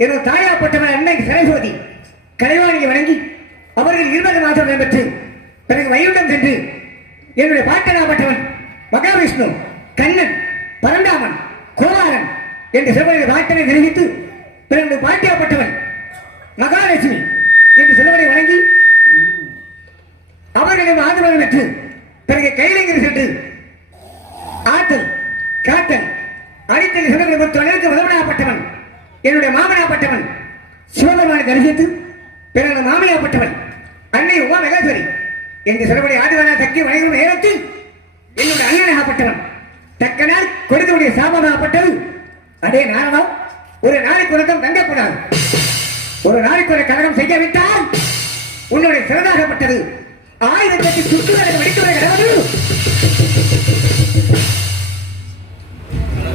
எனது தாயாப்பட்டவன் அன்னை சரஸ்வதி கலைவாணியை வணங்கி அவர்கள் இருபது மாதம் இடம்பெற்று பிறகு வயலுடன் சென்று என்னுடைய பாட்டனாப்பட்டவன் மகாவிஷ்ணு கண்ணன் பரந்தாமன் கோவாரன் என்று சிவனுடைய பாட்டனை நிரூபித்து பிறகு பாட்டியாப்பட்டவன் மகாலட்சுமி என்று சிலவனை வணங்கி அவர்களிடம் ஆதரவு பெற்று பிறகு கைலங்கிரி சென்று ஆற்றல் காத்தல் அடித்தல் சிவனை தொழிலுக்கு முதன்மையாப்பட்டவன் என்னுடைய மாமனாப்பட்டவன் சிவபெருமான தரிசித்து பிறகு மாமியாப்பட்டவன் அன்னை உமா மகேஸ்வரி என்று சொல்லக்கூடிய ஆதிவான சக்தி வணங்கும் நேரத்தில் என்னுடைய அண்ணனாகப்பட்டவன் தக்கனால் நாள் கொடுக்கக்கூடிய சாபமாகப்பட்டது அதே நாரணம் ஒரு நாளைக்கு ஒரு தங்கக்கூடாது. ஒரு நாளைக்கு ஒரு கழகம் செய்யாவிட்டால் உன்னுடைய சிறந்தாகப்பட்டது ஆயுதத்தை சுற்றுவதை வெடித்துவதை கிடவது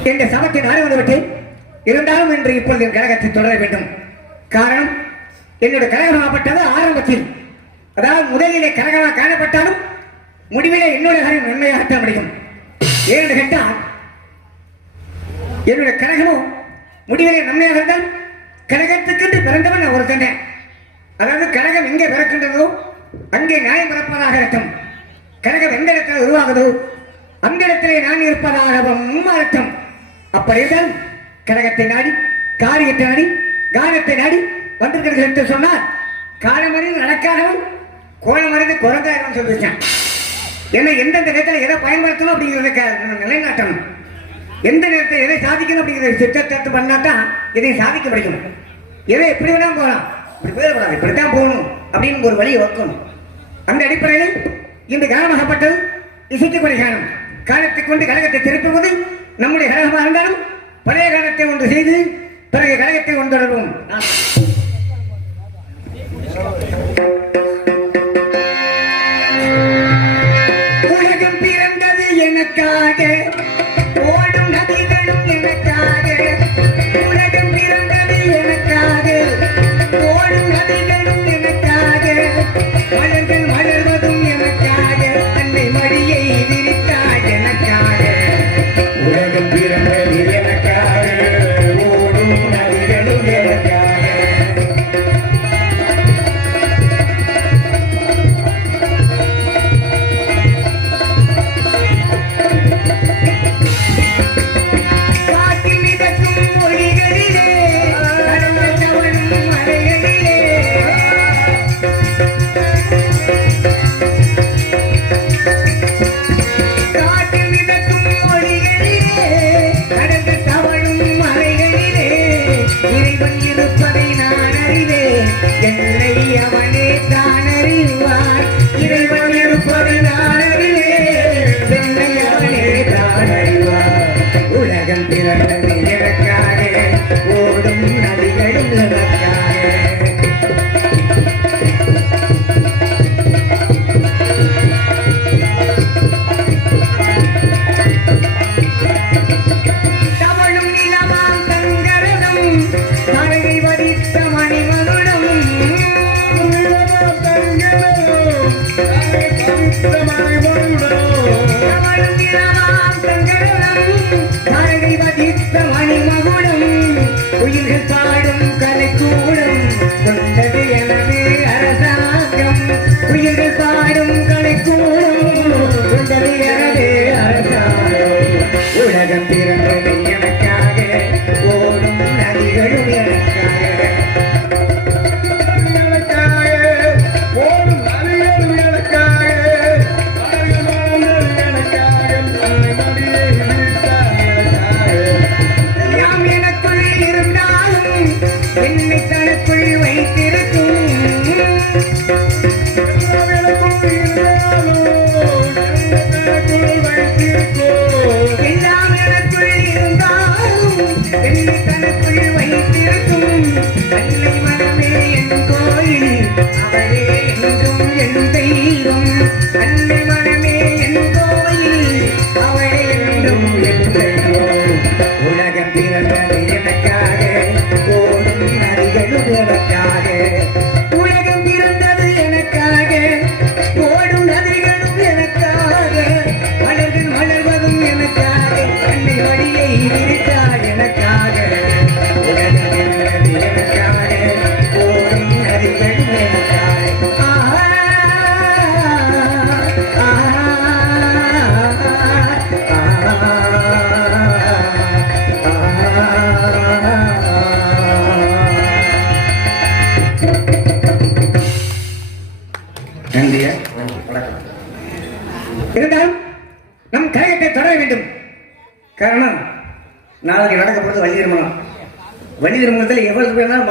என்ற சமத்தை நாடு வந்துவிட்டேன் இருந்தாலும் இன்று இப்பொழுது என் கழகத்தை தொடர வேண்டும். காரணம் என்னுடைய கழகமாகப்பட்டது ஆரம்பத்தில். அதாவது முதலிலே கழகமாக காணப்பட்டாலும் முடிவிலே என்னுடைய கழகம் நன்மையாகத்தான் முடியும். ஏன்னு கேட்டால் என்னுடைய கழகமும் முடிவிலே நன்மையாக இருந்தால் கழகத்துக்கென்று பிறந்தவன் நான் ஒருத்தனே அதாவது கழகம் எங்கே பிறக்கின்றதோ அங்கே நியாயம் பிறப்பதாக அர்த்தம். கழகம் எந்த இடத்துல உருவாகுதோ அந்த இடத்திலே நான் இருப்பதாகவும் அர்த்தம். அப்படி இருந்தால் கழகத்தை நாடி காரியத்தை நாடி கானத்தை நாடி வந்திருக்கிறது என்று சொன்னார் காலமறிந்து நடக்காதவன் கோலமறிந்து குரங்காயவன் சொல்லிச்சான் என்ன எந்தெந்த நேரத்தில் எதை பயன்படுத்தணும் அப்படிங்கிறத நிலைநாட்டணும். எந்த நேரத்தில் எதை சாதிக்கணும் அப்படிங்கிறத திட்டத்தை பண்ணாதான் இதை சாதிக்க முடியும் எதை எப்படி வேணா போகலாம். இப்படி போயிடக்கூடாது இப்படித்தான் போகணும் அப்படின்னு ஒரு வழியை வைக்கணும். அந்த அடிப்படையில் இந்த காலமாகப்பட்டது இசைக்கக்கூடிய காலம் காலத்தை கொண்டு கழகத்தை திருப்புவது நம்முடைய கழகமாக இருந்தாலும் பழைய காலத்தை ஒன்று செய்து பிறகு கழகத்தை கொண்டுவருவோம் உலகம் பிறந்தது எனக்காக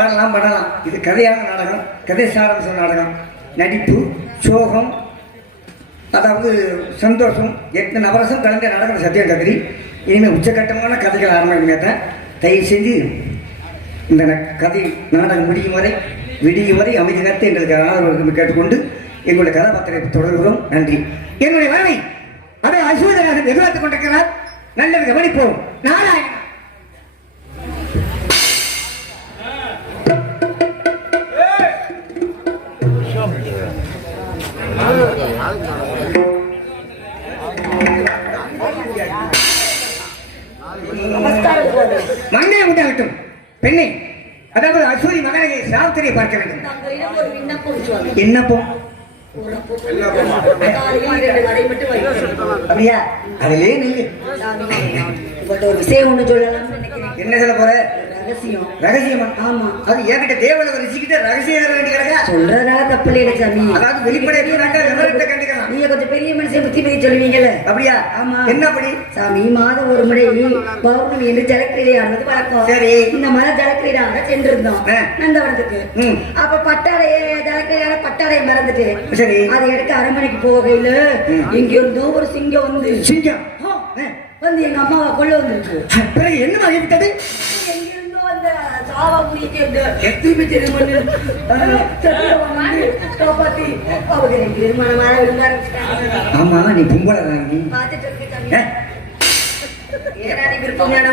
பாடலாம் பண்ணலாம். இது கதையான நாடகம் கதை சாரம்ச நாடகம். நடிப்பு சோகம் அதாவது சந்தோஷம் எத்தனை நவரசம் கலந்த நடக்கிற சத்தியம் கதிரி இனிமேல் உச்சகட்டமான கதைகள் ஆரம்பிங்க தயவு செஞ்சு இந்த ந- கதை நாடகம் முடியும் வரை விடியும் வரை அமைதி கருத்து எங்களுக்கு ஆதரவு கேட்டுக்கொண்டு எங்களுடைய கதாபாத்திரத்தை தொடர்கிறோம். நன்றி. என்னுடைய வரவை அதை அசுவதராக எதிர்பார்த்துக் கொண்டிருக்கிறார். நல்லது கவனிப்போம். நாராயணன். மங்கை உண்டாகட்டும் பெண்ணை அதாவது அசூரி மகனை சாவித்திரியை பார்க்க வேண்டும் தங்களிடம் ஒரு விண்ணப்பம் சுவாமி. என்னப்போ காலையில் இரண்டு வடை மட்டும் வைக்கிறேன். அப்படியா அதிலே நில்லு ஒரு விஷயம் ஒண்ணு நினைக்கிறேன். என்ன சொல்ல போற ரகசியம். ரகசியமா? ஆமா. அது என்கிட்ட தேவல ரிஷிக்கிட்ட ரகசியம் வேண்டி கிடக்கா? தப்பு இல்லையா சாமி. அதாவது வெளிப்படையா நாங்க விவரத்தை கண்டுக்கலாம். நீங்க கொஞ்சம் பெரிய மனுஷன் புத்தி பத்தி சொல்லுவீங்கல்ல? அப்படியா? ஆமா. என்ன அப்படி சாமி மாதம் ஒரு முறை பௌர்ணமி என்று ஜலக்கிரீடை ஆடுவது வழக்கம். சரி. இந்த மலை ஜலக்கிரீடை ஆட சென்றிருந்தோம். நந்தவனத்துக்கு. அப்ப பட்டாடைய ஜலக்கிரீடான பட்டாடைய மறந்துட்டு சரி. அதை எடுக்க அரண்மனைக்கு போகையில. இங்க இருந்தோ ஒரு சிங்கம் வந்து சிங்கம்? வந்து எங்க அம்மாவை கொள்ள வந்துருக்கு. என்ன ஆகிவிட்டது ஆமா நீ ஏன்னா நீ. விருப்பமான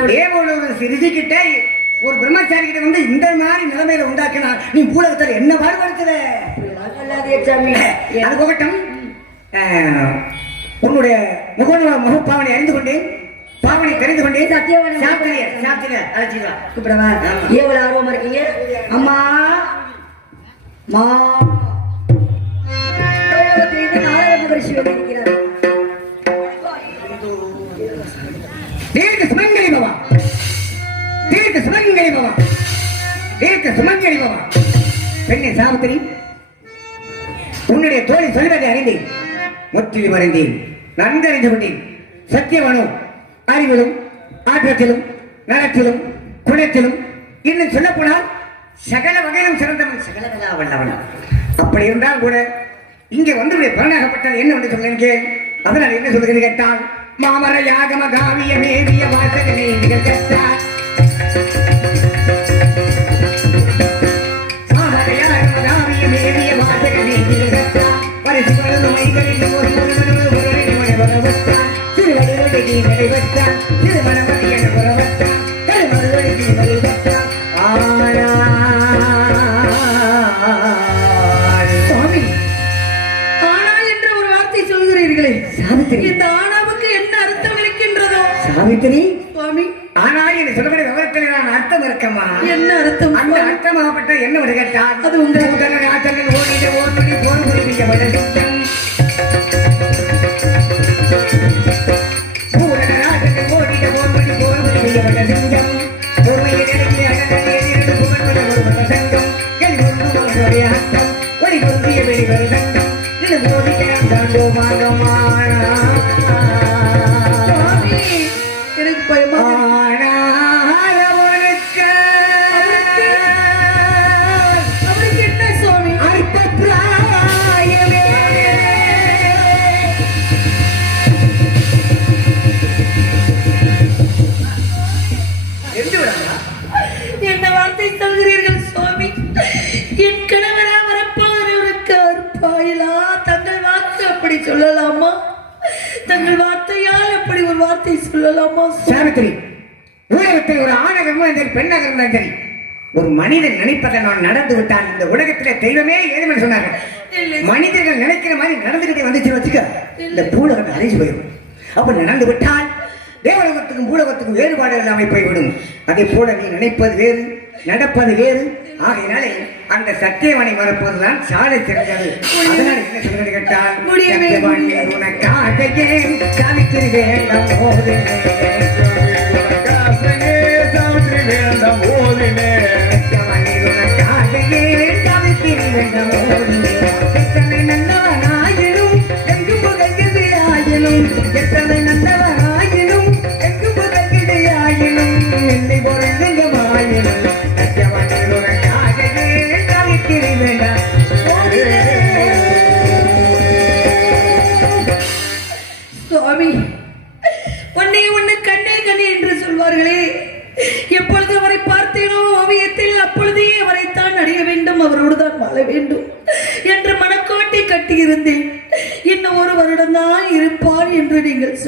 ஒரு பிரம்மச்சாரி கிட்ட வந்து இந்த மாதிரி நிலைமையில உண்டாக்கினா நீ பூலகத்தில் என்ன பாடுபடுத்துற அது போகட்டும். உன்னுடைய முகநூல முகப்பாவனை அறிந்து கொண்டேன். பாவனை தெரிந்து கொண்டேன் சத்தியவான் சாப்பிட்டிய சாப்பிட்டிய அழைச்சிக்கலாம் கூப்பிடவா? எவ்வளவு ஆர்வமா இருக்கீங்க? அம்மா! மா! தீர்க்க சுமங்கலி பவா. தீர்க்க சுமங்கலி பவா. தீர்க்க சுமங்கலி பவா. பெண்ணே சாவித்திரி உன்னுடைய தோழி சொல்வதை அறிந்தேன். முற்றிலும் அறிந்தேன். நன்கு அறிந்து கொண்டேன். சத்தியவனோ அறிவிலும் ஆற்றத்திலும் நலத்திலும் குணத்திலும் இன்னும் சொல்ல போனால் சகல வகையிலும் சிறந்தவன் சகலகலா வல்லவன் அப்படி இருந்தால் கூட இங்கே வந்து உடைய பலனாகப்பட்டது என்ன என்று சொல்லுங்க அதனால் என்ன சொல்லுகிறது கேட்டால் மாமர யாகம காவிய மேவிய வாசகனை நிகழ்த்தார் மாமர யாகம காவிய மேவிய வாசகனை நிகழ்த்தார் பரிசு பலனு மைகளில் திருவடிவடி நான் நடந்து விட்டால் இந்த உலகத்திலே தெய்வமே ஏதுமென்று சொன்னார்கள். இல்லை. மனிதர்கள் நினைக்கிற மாதிரி நடந்துகிட்டே வந்துச்சு வச்சுக்க இந்த பூலகம் அழிஞ்சு போயிடும். அப்ப நடந்து விட்டால் தேவலகத்துக்கும் பூலகத்துக்கும் வேறுபாடு இல்லாமல் போய்விடும். அதே போல நீ நினைப்பது வேறு நடப்பது வேறு. ஆகையினாலே அந்த சத்தியவனை மறப்பதுதான் சாலை சிறந்தது அதனால் என்ன சொல்றது கேட்டால். உனக்காக ஏன்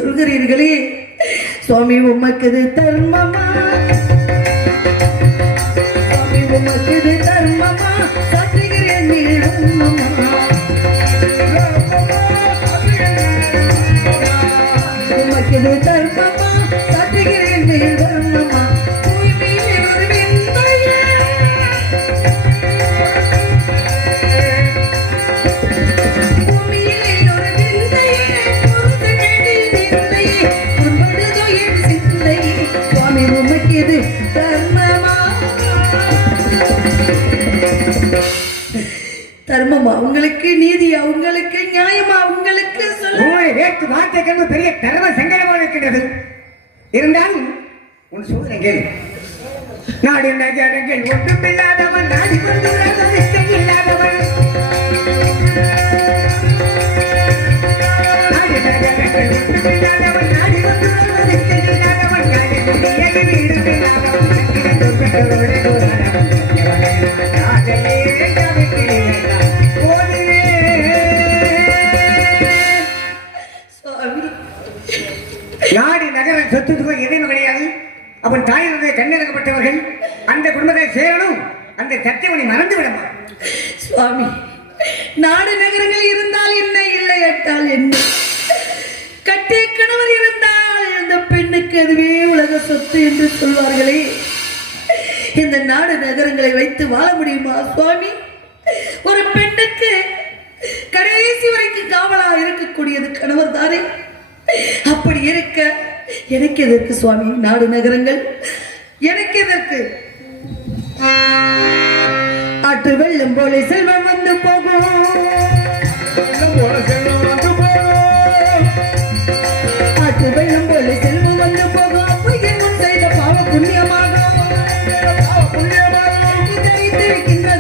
சொல்கிறீர்களே. சுவாமி உமக்குது தர்மமா? சுவாமி உமக்குது தர்மமா? சாற்றுகிறேன் உமக்கு உமக்குது தர்மமா? தர்மமா உங்களுக்கு நீதி அவங்களுக்கு நியாயமா? அவங்களுக்கு சொல்ல வார்த்தை கேட்பது வார்த்தைகள் பெரிய தர்ம சங்கடமாக இருக்கிறது. இருந்தாலும் உன் சூழ்நிலை கேளு. நாடு நகரங்கள் ஒன்றும் இல்லாதவன் நாடி கொண்டு அவன் தாயினுடைய கண்ணிறக்கப்பட்டவர்கள் அந்த குடும்பத்தை சேரணும் அந்த சத்தியவனை மறந்து விடமா சுவாமி நாடு நகரங்கள் இருந்தால் என்ன இல்லை அட்டால் என்ன? கட்டிய கணவர் இருந்தால் அந்த பெண்ணுக்கு அதுவே உலக சொத்து என்று சொல்வார்களே. இந்த நாடு நகரங்களை வைத்து வாழ முடியுமா சுவாமி? ஒரு பெண்ணுக்கு கடைசி வரைக்கும் காவலா இருக்கக்கூடியது கணவர் தானே எனக்கு எதற்கு சுவாமி? நாடு நகரங்கள். எனக்கு எதற்கு? ஆற்று வெள்ளம் போல செல்வம் வந்து போகும். ஆற்று வெள்ளம் போல செல்வம் வந்து போகும். பொய்கள் முன் செய்த பாவ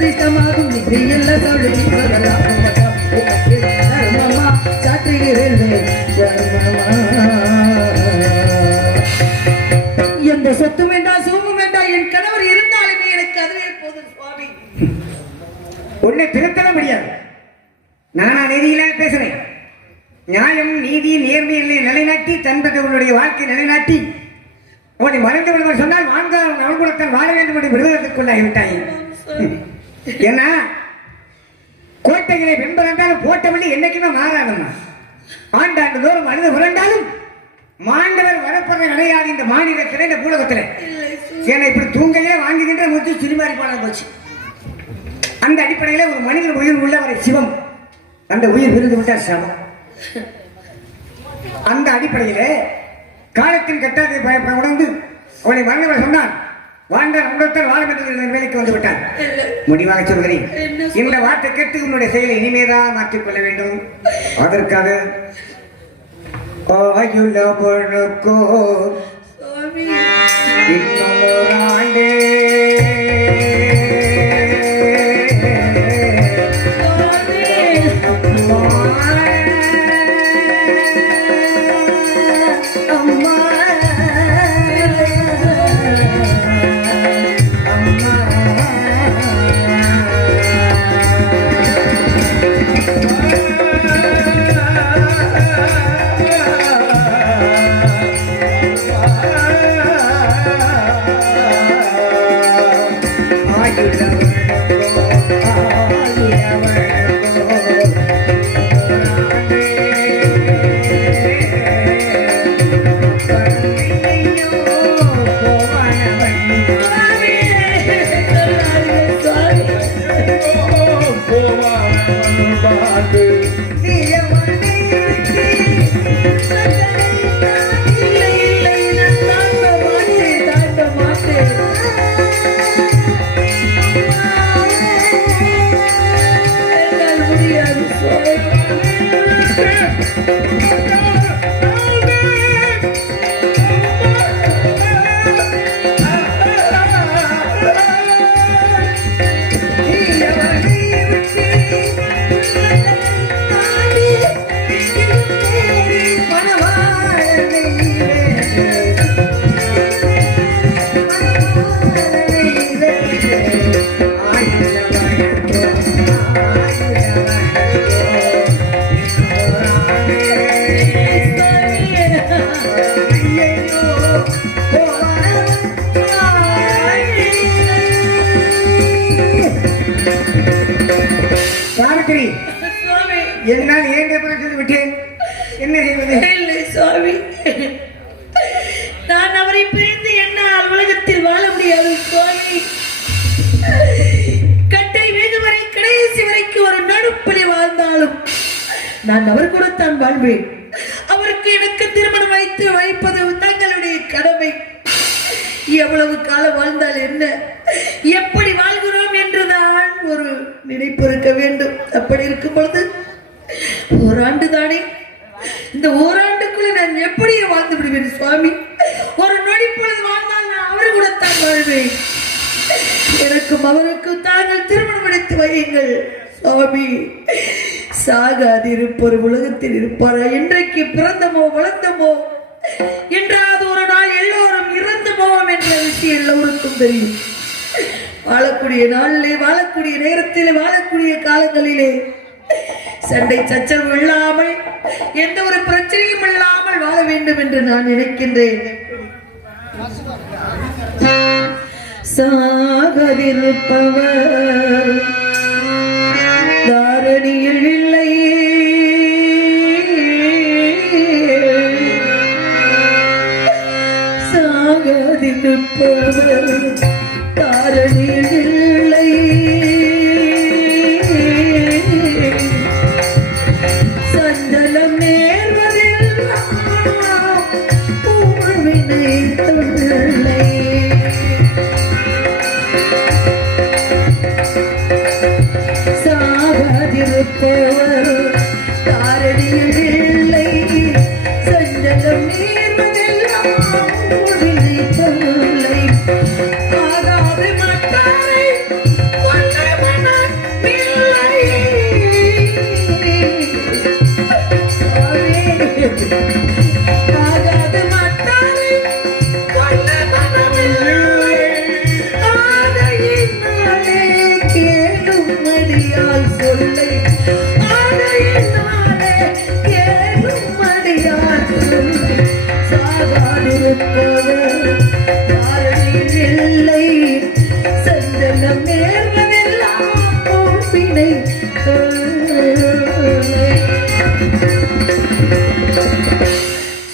இஷ்டமாகும். இல்ல சொல்லுங்க தர்மமா சாற்றுகிறேன். எந்த சொத்து வேண்டாம் சுகமும் வேண்டாம் என் கணவர் இருந்தாலுமே எனக்கு அதுவே போதும் சுவாமி. உன்னை திருத்தல முடியாது. நானா நீதியில பேசுறேன். நியாயம் நீதி நேர்மையிலே நிலைநாட்டி தன்பதவர்களுடைய வாழ்க்கை நிலைநாட்டி. அவனை மறைந்து விடுவர் சொன்னால் வாழ்ந்த அவன் குலத்தான் வாழ வேண்டும் என்று விடுவதற்குள்ளாகிவிட்டாய் ஏன்னா கோட்டைகளை வெம்பரந்தாலும் போட்டவள்ளி என்னைக்குமே மாறாதம்மா. ஆண்டாண்டு தோறும் அழுது புரண்டாலும் மாண்டவர் வரப்படுற கிடையாது இந்த மாநிலத்தில் இந்த பூலகத்தில். ஏன்னா இப்படி தூங்கையே வாங்குகின்ற முத்து சிறுமாறி பாடம் போச்சு. அந்த அடிப்படையில் ஒரு மனிதன் உயிர் உள்ளவரை சிவம். அந்த உயிர் விருந்து விட்டார் சமம் அந்த அடிப்படையிலே காலத்தின் கட்டாயத்தை பயப்பட உணர்ந்து அவனை மரணவர் சொன்னான் வாழ்ந்தார் உணர்த்தால் வாழும் என்று வேலைக்கு வந்து விட்டான் இல்லை. முடிவாக சொல்கிறேன். இந்த வார்த்தை கேட்டு உன்னுடைய செயலை இனிமேதான் மாற்றிக்கொள்ள வேண்டும். அதற்காக ஆயுள பொழுக்கோ சுவாமி இன்னும் ஆண்டே. என்னால் ஏன் கேட்பதை விட்டேன் என்ன செய்வது? இல்லை சுவாமி. நான் அவரை பிரிந்து என்னால் உலகத்தில் வாழ முடியாது சுவாமி. கட்டை வேது வரை கடைசி வரைக்கும் ஒரு நடுப்படி வாழ்ந்தாலும் நான் அவர் கூட தான் வாழ்வேன். அவருக்கு எனக்கு திருமணம் வைத்து வைப்பது தங்களுடைய கடமை. எவ்வளவு காலம் வாழ்ந்தால் என்ன எப்படி வாழ்கிறோம் என்றுதான் ஒரு நினைப்பு இருக்க வேண்டும் அப்படி இருக்கும் பொழுது ஓராண்டு தானே இந்த ஓராண்டுக்குள்ள நான் எப்படியே வாழ்ந்து விடுவேன் சுவாமி ஒரு நொடி பொழுது வாழ்ந்தால் நான் அவரு கூட தான் வாழ்வேன் எனக்கும் அவருக்கும் தாங்கள் திருமணம் எடுத்து வையுங்கள். சுவாமி சாகாதிருப்பொரு உலகத்தில் இருப்பாரா? இன்றைக்கு பிறந்தமோ வளர்ந்தமோ? என்றாவது ஒரு நாள் எல்லோரும் இறந்து போவோம் என்ற விஷயம் எல்லோருக்கும் தெரியும். வாழக்கூடிய நாளிலே வாழக்கூடிய நேரத்திலே வாழக்கூடிய காலங்களிலே சண்டை சச்சரவு இல்லாமல் எந்த ஒரு பிரச்சனையும் இல்லாமல் வாழ வேண்டும் என்று நான் நினைக்கின்றேன். சாகதிருப்பவர் சாகதிருப்பவர் தாரணியில் இல்லை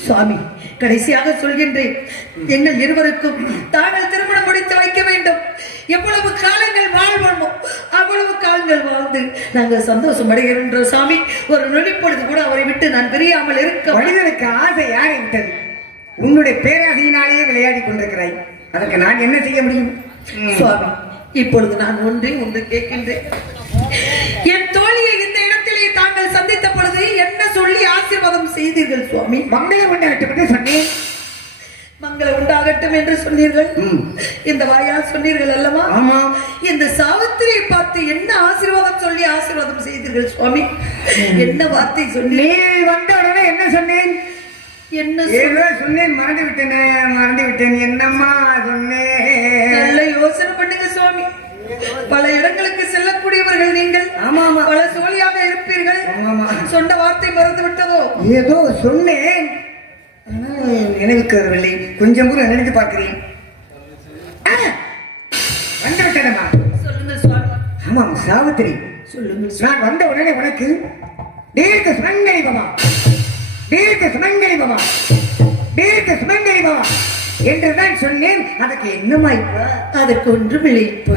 சுவாமி கடைசியாக சொல்கின்றேன். எங்கள் இருவருக்கும் தாங்கள் திருமணம் முடித்து வைக்க வேண்டும். எவ்வளவு காலங்கள் வாழ்வோமோ அவ்வளவு காலங்கள் வாழ்ந்து நாங்கள் சந்தோஷம் அடைகின்றோம் சாமி ஒரு நொடிப்பொழுது கூட அவரை விட்டு நான் பிரியாமல் இருக்க மனிதனுக்கு ஆசையாக யாரை விட்டது உன்னுடைய பேராசையினாலேயே விளையாடி கொண்டிருக்கிறாய். அதற்கு நான் என்ன செய்ய முடியும். சுவாமி இப்பொழுது நான் ஒன்றே ஒன்று கேட்கின்றேன். என் தோழியை இந்த இடத்திலே தாங்கள் சந்தித்த பொழுது என்ன சொல்லி ஆசீர்வாதம் செய்தீர்கள் சுவாமி? மங்களம் உண்டாகட்டும் என்று சொன்னேன். மங்களம் உண்டாகட்டும் என்று சொன்னீர்கள். இந்த வாயால் சொன்னீர்கள் அல்லவா? ஆமாம் இந்த சாவித்திரியை பார்த்து என்ன ஆசீர்வாதம் சொல்லி ஆசீர்வாதம் செய்தீர்கள் சுவாமி? என்ன வார்த்தை சொல்லி நீ வந்த உடனே என்ன சொன்னேன்? என்ன ஏதோ சொன்னேன் மறந்து விட்டேனே மறந்து விட்டேன் என்னம்மா சொன்னேன் நல்ல யோசனை பண்ணுங்க சுவாமி. பல இடங்களுக்கு செல்லக்கூடியவர்கள் நீங்கள். ஆமா ஆமா பல சோழியாக இருப்பீர்கள். சொன்ன வார்த்தை மறந்து விட்டதோ? ஏதோ சொன்னேன். ஆனால் நினைவுக்கு வரவில்லை கொஞ்சம் கூட நினைத்து பார்க்கிறேன். வந்து விட்டேனம்மா சொல்லுங்க சுவாமி. ஆமாம் சாவித்திரி. சொல்லுங்க. நான் வந்த உடனே உனக்கு தீர்க்க சுமங்கலி பவா தீர்க்க சுமங்கலி பவா தீர்க்க சுமங்கலி பவா என்றுதான் சொன்னேன். அதுக்கு என்னம்மா இப்ப? அதற்கு ஒன்றுமில்லை இப்ப.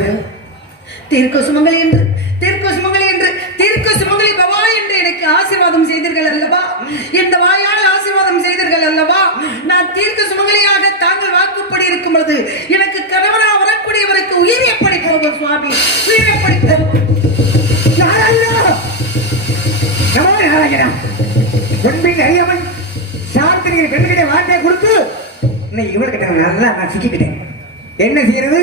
தீர்க்க சுமங்கலி என்று தீர்க்க சுமங்கலி என்று தீர்க்க சுமங்கலி பவா என்று எனக்கு ஆசீர்வாதம் செய்தீர்கள் அல்லவா? இந்த வாயால் ஆசீர்வாதம் செய்தீர்கள் அல்லவா? நான் தீர்க்க சுமங்கலியாக தாங்கள் வாக்குப்படி இருக்கும் பொழுது எனக்கு செம்பின் அறியவன் சாத்திரியின் பெண்கிட்ட வார்த்தையை கொடுத்து இன்னைக்கு இவள்கிட்ட கிட்ட நல்லா நான் சிக்கிக்கிட்டேன். என்ன செய்யறது?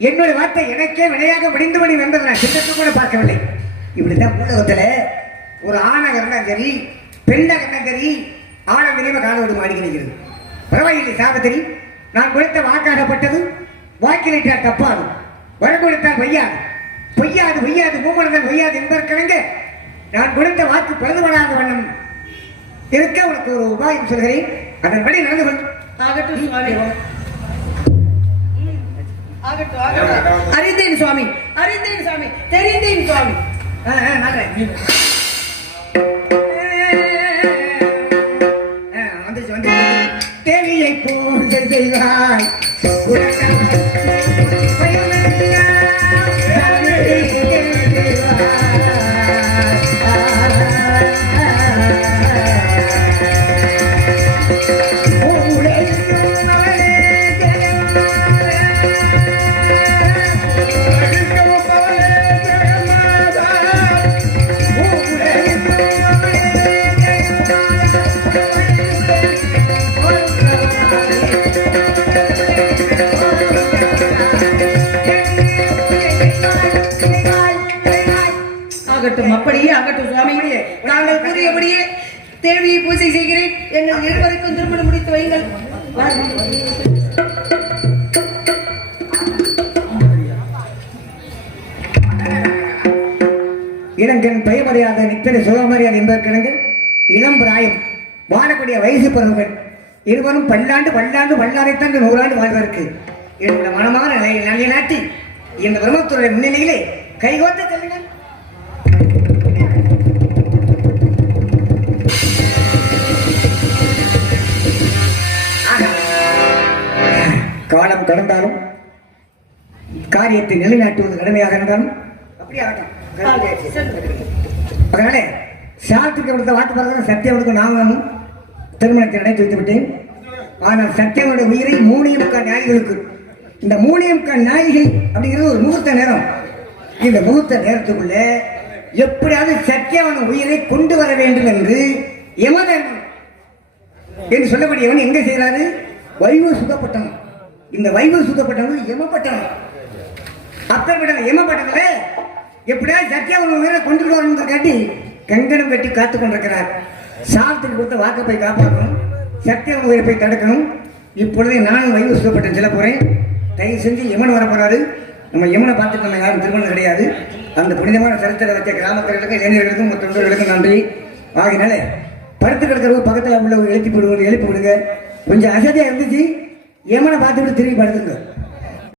என்னுடைய வார்த்தை எனக்கே வினையாக முடிந்து மணி வந்தது நான் சின்னத்து கூட பார்க்கவில்லை. இப்படிதான் உலகத்துல ஒரு ஆணாக சரி பெண்ணாக சரி ஆணை தெரியாம கால விடும் மாடி நிற்கிறது. பரவாயில்லை சாபத்திரி நான் கொடுத்த வாக்காகப்பட்டது வாக்கிலிட்டால் தப்பாது வரம் கொடுத்தால் வையாது பொய்யாது பொய்யாது மூமனங்கள் பொய்யாது என்பதற்கிழங்க நான் கொடுத்த வாக்கு பிரதமராக வண்ணம் இருக்க உனக்கு ஒரு உபாயம் சொல்கிறேன்? அதன்படி நடந்து கொள். ஆகட்டும் சுவாமி. ஆகட்டும் ஆகட்டும். அறிந்தேன் சுவாமி. அறிந்தேன் சுவாமி. தெரிந்தேன் சுவாமி. ஆகட்டும். அப்படியே ஆகட்டும் சுவாமியே நாங்கள் கூறியபடியே தேவியை பூஜை செய்கிறேன். எங்கள் இருவருக்கும் திருமணம் முடித்து வைங்கள் வாருங்கள். இளங்கண் பயமறியாத நித்திரை சுகமறியாத என்பதற்கிணங்கு இளம் பிராயம் வாழக்கூடிய வயசு பருவங்கள் இருவரும் பல்லாண்டு பல்லாண்டு பல்லாரைத்தாண்டு நூறாண்டு வாழ்வதற்கு என்னோட மனமான நிலையை நாட்டி இந்த பிரம்மத்துறை முன்னிலையிலே கைகோத்த செல்லுங்கள். காலம் கடந்தாலும் காரியத்தை நிலைநாட்டுவது கடமையாக இருந்தாலும் அப்படியே ஆகட்டும். அதனால சாத்துக்கு கொடுத்த வாக்கு பிரகாரம் சத்தியவனுக்கு நான் திருமணத்தை நடத்தி வைத்து விட்டேன். ஆனால் சத்தியவனுடைய உயிரை மூணே முக்கால் நாய்களுக்கு இந்த மூணே முக்கால் நாய்கள் அப்படிங்கிறது ஒரு முகூர்த்த நேரம். இந்த முகூர்த்த நேரத்துக்குள்ள எப்படியாவது சத்தியவன உயிரை கொண்டு வர வேண்டும் என்று யமதர்மன் என்று சொல்லக்கூடியவன் எங்க செய்யறாரு வைவ சுத்தப்பட்டவன் இந்த வைபவ சுத்தப்பட்டவங்க எமப்பட்டவங்க அப்பேற்பட்ட யமப்பட்டதுல எப்படியா சத்தியாவன கொண்டு வரணும் காட்டி கங்கணம் கட்டி காத்து கொண்டிருக்கிறார். சாதத்துக்கு கொடுத்த வாக்கு போய் காப்பாற்றணும். சத்தியாவன உயிரை போய் தடுக்கணும். இப்பொழுதே நானும் வைபவ சுத்தப்பட்டேன் செல்ல போறேன். தயவு செஞ்சு யமன் வர நம்ம யமனை பார்த்துட்டு நம்ம யாரும் திருமணம் கிடையாது. அந்த புனிதமான சரித்திர வச்ச கிராமத்தர்களுக்கும் இளைஞர்களுக்கும் மற்ற தொண்டர்களுக்கும் நன்றி. ஆகினால படுத்து கிடக்கிறவங்க பக்கத்தில் உள்ள எழுப்பி விடுவோம் எழுப்பி விடுங்க. கொஞ்சம் அசதியாக இருந்துச்சு. எமனை பார்த்துட்டு திரும்பி படுத்துங்க.